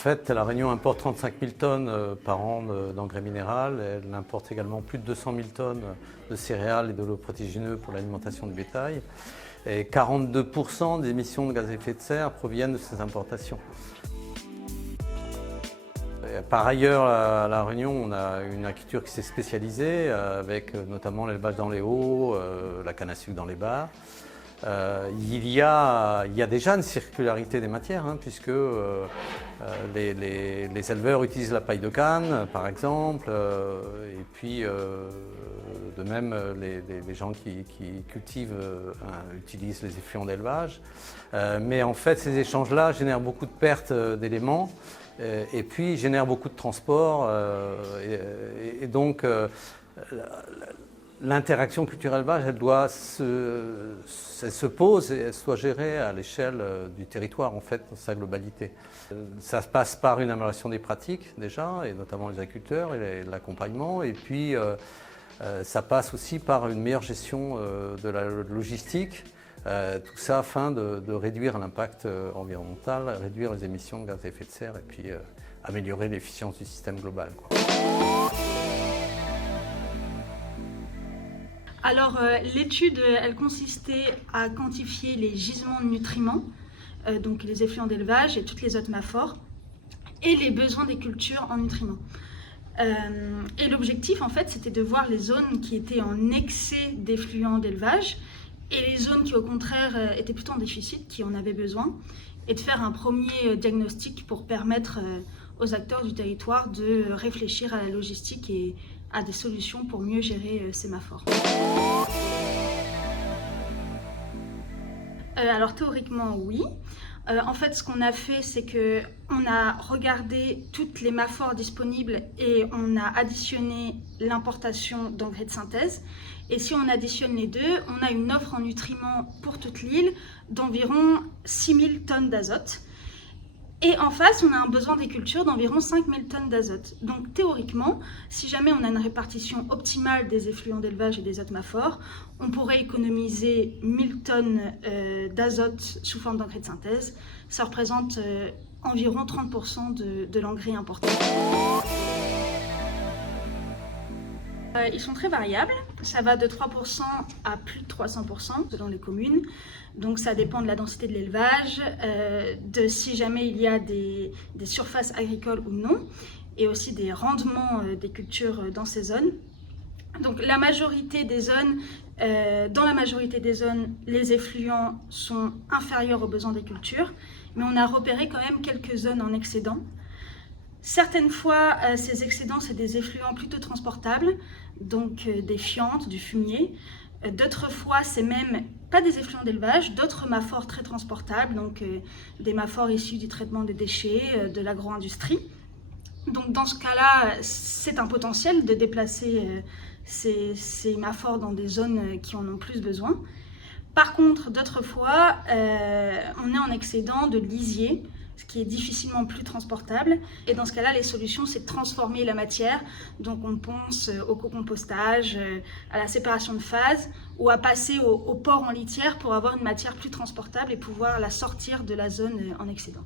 fait, La Réunion importe 35 000 tonnes par an d'engrais minéral. Elle importe également plus de 200 000 tonnes de céréales et de protéagineux pour l'alimentation du bétail. Et 42% des émissions de gaz à effet de serre proviennent de ces importations. Par ailleurs, à La Réunion, on a une agriculture qui s'est spécialisée, avec notamment l'élevage dans les hauts, la canne à sucre dans les bars. Il y a déjà une circularité des matières, puisque les éleveurs utilisent la paille de canne, par exemple, et puis de même les gens qui cultivent utilisent les effluents d'élevage. Mais en fait, ces échanges-là génèrent beaucoup de pertes d'éléments. Et puis génère beaucoup de transport et donc l'interaction culture-élevage, elle se pose et elle soit gérée à l'échelle du territoire en fait, dans sa globalité. Ça passe par une amélioration des pratiques déjà, et notamment les agriculteurs et l'accompagnement, et puis ça passe aussi par une meilleure gestion de la logistique. Tout ça afin de réduire l'impact environnemental, réduire les émissions de gaz à effet de serre et puis améliorer l'efficience du système global, quoi. Alors l'étude, elle consistait à quantifier les gisements de nutriments, donc les effluents d'élevage et toutes les autres maphores, et les besoins des cultures en nutriments. Et l'objectif, en fait, c'était de voir les zones qui étaient en excès d'effluents d'élevage et les zones qui, au contraire, étaient plutôt en déficit, qui en avaient besoin, et de faire un premier diagnostic pour permettre aux acteurs du territoire de réfléchir à la logistique et à des solutions pour mieux gérer ces maphores. Alors théoriquement, oui. En fait, ce qu'on a fait, c'est qu'on a regardé toutes les maphores disponibles et on a additionné l'importation d'engrais de synthèse. Et si on additionne les deux, on a une offre en nutriments pour toute l'île d'environ 6 000 tonnes d'azote. Et en face, on a un besoin des cultures d'environ 5 000 tonnes d'azote. Donc théoriquement, si jamais on a une répartition optimale des effluents d'élevage et des maphores, on pourrait économiser 1000 tonnes d'azote sous forme d'engrais de synthèse. Ça représente environ 30% de l'engrais importé. Ils sont très variables, ça va de 3% à plus de 300% selon les communes. Donc ça dépend de la densité de l'élevage, de si jamais il y a des surfaces agricoles ou non, et aussi des rendements des cultures dans ces zones. Donc la majorité des zones, dans la majorité des zones, les effluents sont inférieurs aux besoins des cultures, mais on a repéré quand même quelques zones en excédent. Certaines fois, ces excédents, c'est des effluents plutôt transportables, donc des fientes, du fumier. D'autres fois, c'est même pas des effluents d'élevage, d'autres maphores très transportables, donc des maphores issus du traitement des déchets, de l'agro-industrie. Donc dans ce cas-là, c'est un potentiel de déplacer ces maphores dans des zones qui en ont plus besoin. Par contre, d'autres fois, on est en excédent de lisier, ce qui est difficilement plus transportable. Et dans ce cas-là, les solutions, c'est de transformer la matière. Donc on pense au co-compostage, à la séparation de phases, ou à passer au porc en litière pour avoir une matière plus transportable et pouvoir la sortir de la zone en excédent.